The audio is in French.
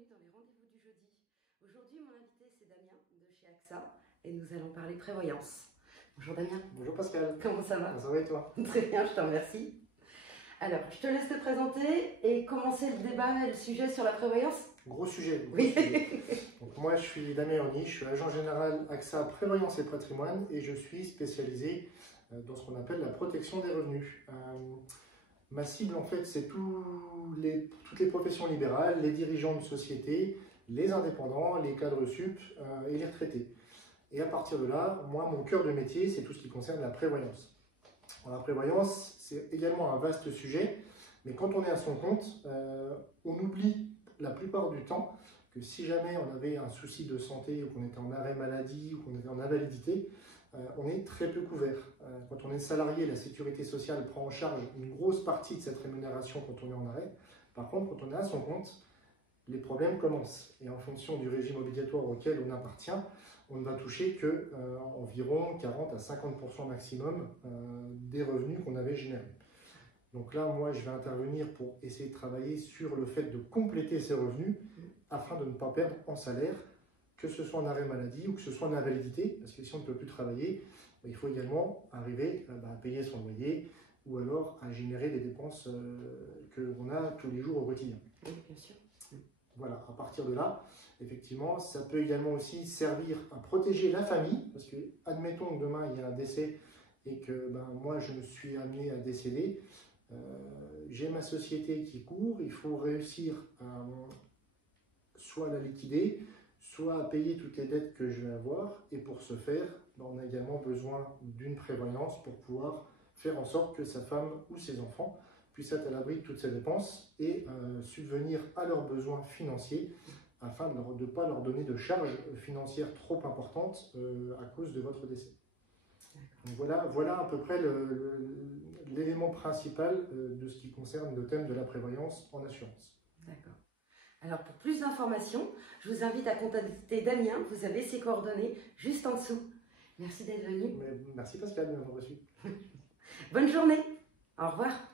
bienvenue dans les rendez-vous du jeudi. Aujourd'hui, mon invité, c'est Damien de chez AXA et nous allons parler prévoyance. Bonjour Damien. Bonjour Pascal. Comment ça va? Ça va et toi? Très bien, je te remercie. Alors, je te laisse te présenter et commencer le débat et le sujet sur la prévoyance. Gros sujet. Oui. Donc, moi, je suis Damien Orny, je suis agent général AXA Prévoyance et Patrimoine et je suis spécialisé dans ce qu'on appelle la protection des revenus. Ma cible, en fait, c'est toutes les professions libérales, les dirigeants de sociétés, les indépendants, les cadres sup et les retraités. Et à partir de là, moi, mon cœur de métier, c'est tout ce qui concerne la prévoyance. Alors, la prévoyance, c'est également un vaste sujet, mais quand on est à son compte, on oublie la plupart du temps que si jamais on avait un souci de santé ou qu'on était en arrêt maladie ou qu'on était en invalidité, on est très peu couvert. Quand on est salarié, la sécurité sociale prend en charge une grosse partie de cette rémunération quand on est en arrêt. Par contre, quand on est à son compte, les problèmes commencent. Et en fonction du régime obligatoire auquel on appartient, on ne va toucher que environ 40 à 50% maximum des revenus qu'on avait générés. Donc là, moi, je vais intervenir pour essayer de travailler sur le fait de compléter ces revenus afin de ne pas perdre en salaire, que ce soit en arrêt maladie ou que ce soit en invalidité, parce que si on ne peut plus travailler, il faut également arriver à payer son loyer ou alors à générer des dépenses que l'on a tous les jours au quotidien. Oui, bien sûr. Voilà, à partir de là, effectivement, ça peut également aussi servir à protéger la famille, parce que, admettons que demain il y a un décès et que moi je me suis amené à décéder, j'ai ma société qui court, il faut réussir à soit à la liquider, soit à payer toutes les dettes que je vais avoir, et pour ce faire, on a également besoin d'une prévoyance pour pouvoir faire en sorte que sa femme ou ses enfants puissent être à l'abri de toutes ces dépenses et subvenir à leurs besoins financiers afin de ne pas leur donner de charges financières trop importantes à cause de votre décès. Donc voilà à peu près l'élément principal de ce qui concerne le thème de la prévoyance en assurance. D'accord. Alors pour plus d'informations, je vous invite à contacter Damien, vous avez ses coordonnées juste en dessous. Merci d'être venu. Merci Pascal de m'avoir reçu. Bonne journée, au revoir.